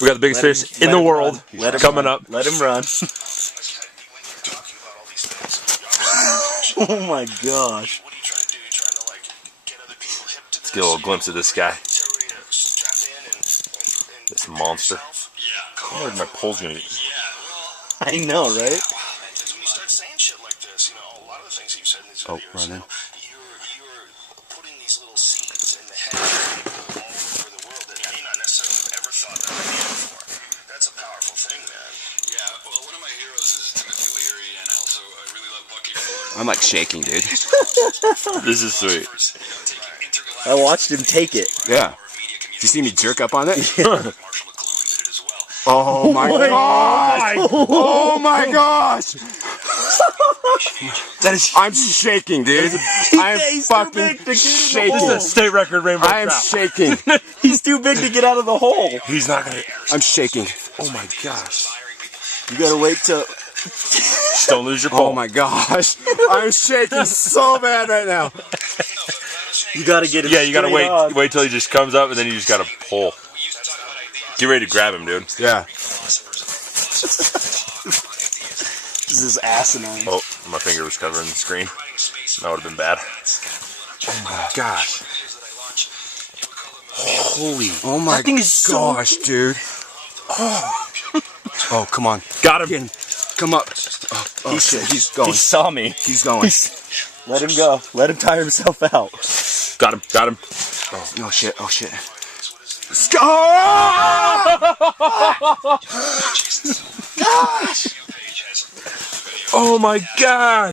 We got the biggest fish in the world coming up. Let him run. Oh my gosh. Let's get a little glimpse of this guy. This monster. I wonder if my pole's gonna be. I know, right? Oh, running. You're putting these little seeds in the head all over the world that you may not necessarily have ever thought that would be before. That's a powerful thing, man. Yeah, well, one of my heroes is Timothy Leary, and also I really love Bucky Fuller. I'm like shaking, dude. This is sweet. I watched him take it. Yeah. Did you see me jerk up on it? Oh my god! Oh my gosh! I'm shaking, dude. I'm fucking shaking. This is a state record rainbow I am trout. shaking. He's too big to get out of the hole. He's not gonna. I'm shaking. Oh my gosh! You gotta wait till. Don't lose your pole. Oh my gosh! I'm shaking so bad right now. You gotta get him. Yeah, you gotta straight on. wait till he just comes up, and then you just gotta pull. Get ready to grab him, dude. Yeah. This is asinine. Oh, my finger was covering the screen. That would have been bad. Oh my gosh. Holy. Oh my That thing is so gosh, dude. Oh, come on. Got him. Come up. Oh shit, he's going. He saw me. He's going. Let him go. Let him tire himself out. Got him. Got him. Oh, no shit. Oh shit. Oh my god.